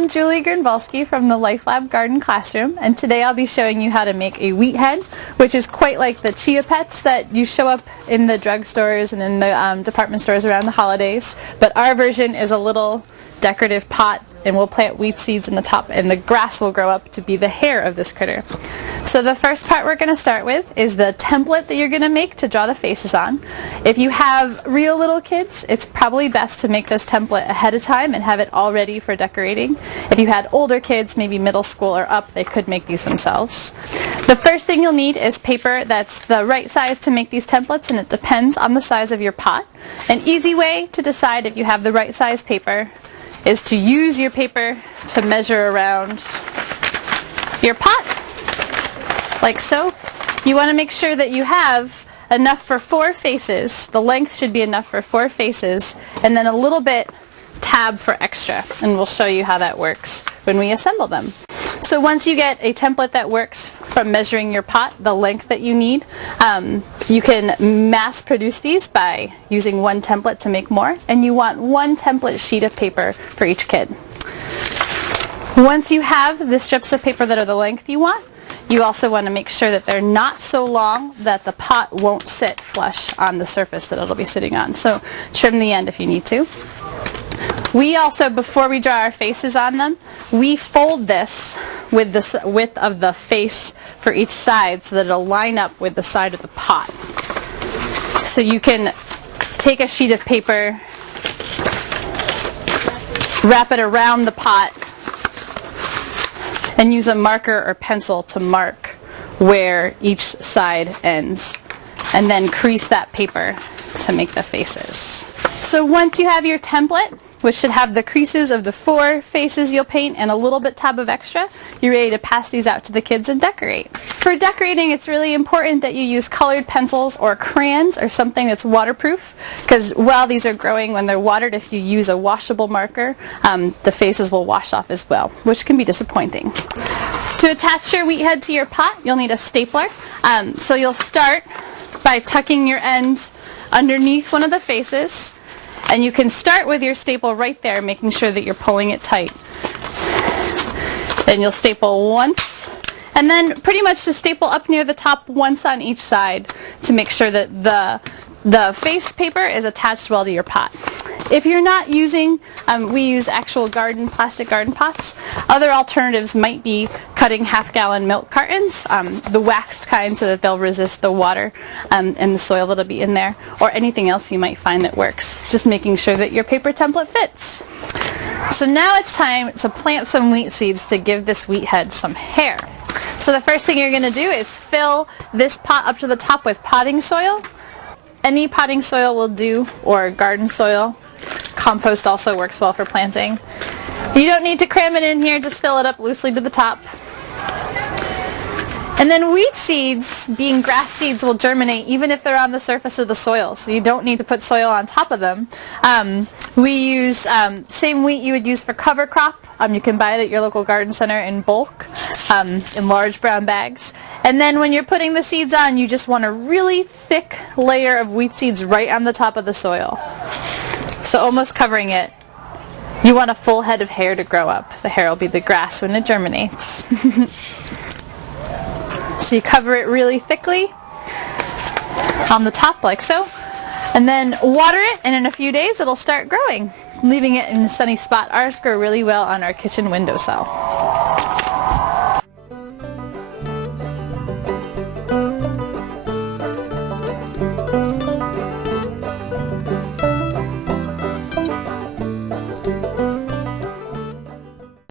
I'm Julie Grinvalski from the LifeLab Garden Classroom, and today I'll be showing you how to make a wheat head, which is quite like the Chia Pets that you show up in the drugstores and in the department stores around the holidays. But our version is a little decorative pot, and we'll plant wheat seeds in the top, and the grass will grow up to be the hair of this critter. So the first part we're going to start with is the template that you're going to make to draw the faces on. If you have real little kids, it's probably best to make this template ahead of time and have it all ready for decorating. If you had older kids, maybe middle school or up, they could make these themselves. The first thing you'll need is paper that's the right size to make these templates, and it depends on the size of your pot. An easy way to decide if you have the right size paper is to use your paper to measure around your pot, like so. You want to make sure that you have enough for 4 faces. The length should be enough for 4 faces, and then a little bit tab for extra, and we'll show you how that works when we assemble them. So once you get a template that works from measuring your pot, the length that you need, you can mass produce these by using one template to make more, and you want one template sheet of paper for each kid. Once you have the strips of paper that are the length you want, you also want to make sure that they're not so long that the pot won't sit flush on the surface that it'll be sitting on. So trim the end if you need to. We also, before we draw our faces on them, we fold this with the width of the face for each side so that it'll line up with the side of the pot. So you can take a sheet of paper, wrap it around the pot, and use a marker or pencil to mark where each side ends, and then crease that paper to make the faces. So once you have your template, which should have the creases of the 4 faces you'll paint and a little bit tab of extra, you're ready to pass these out to the kids and decorate. For decorating, it's really important that you use colored pencils or crayons or something that's waterproof, because while these are growing, when they're watered, if you use a washable marker, the faces will wash off as well, which can be disappointing. To attach your wheat head to your pot, you'll need a stapler. So you'll start by tucking your ends underneath one of the faces, and you can start with your staple right there, making sure that you're pulling it tight. Then you'll staple once, and then pretty much just staple up near the top once on each side to make sure that the face paper is attached well to your pot. If you're not using, we use actual plastic garden pots. Other alternatives might be cutting half-gallon milk cartons, the waxed kind, so that they'll resist the water and the soil that'll be in there, or anything else you might find that works. Just making sure that your paper template fits. So now it's time to plant some wheat seeds to give this wheat head some hair. So the first thing you're going to do is fill this pot up to the top with potting soil. Any potting soil will do, or garden soil. Compost also works well for planting. You don't need to cram it in here, just fill it up loosely to the top. And then wheat seeds, being grass seeds, will germinate even if they're on the surface of the soil, so you don't need to put soil on top of them. We use same wheat you would use for cover crop. You can buy it at your local garden center in bulk, in large brown bags. And then when you're putting the seeds on, you just want a really thick layer of wheat seeds right on the top of the soil. So almost covering it. You want a full head of hair to grow up. The hair will be the grass when it germinates. So you cover it really thickly on the top like so, and then water it, and in a few days it'll start growing. Leaving it in a sunny spot. Ours grow really well on our kitchen windowsill.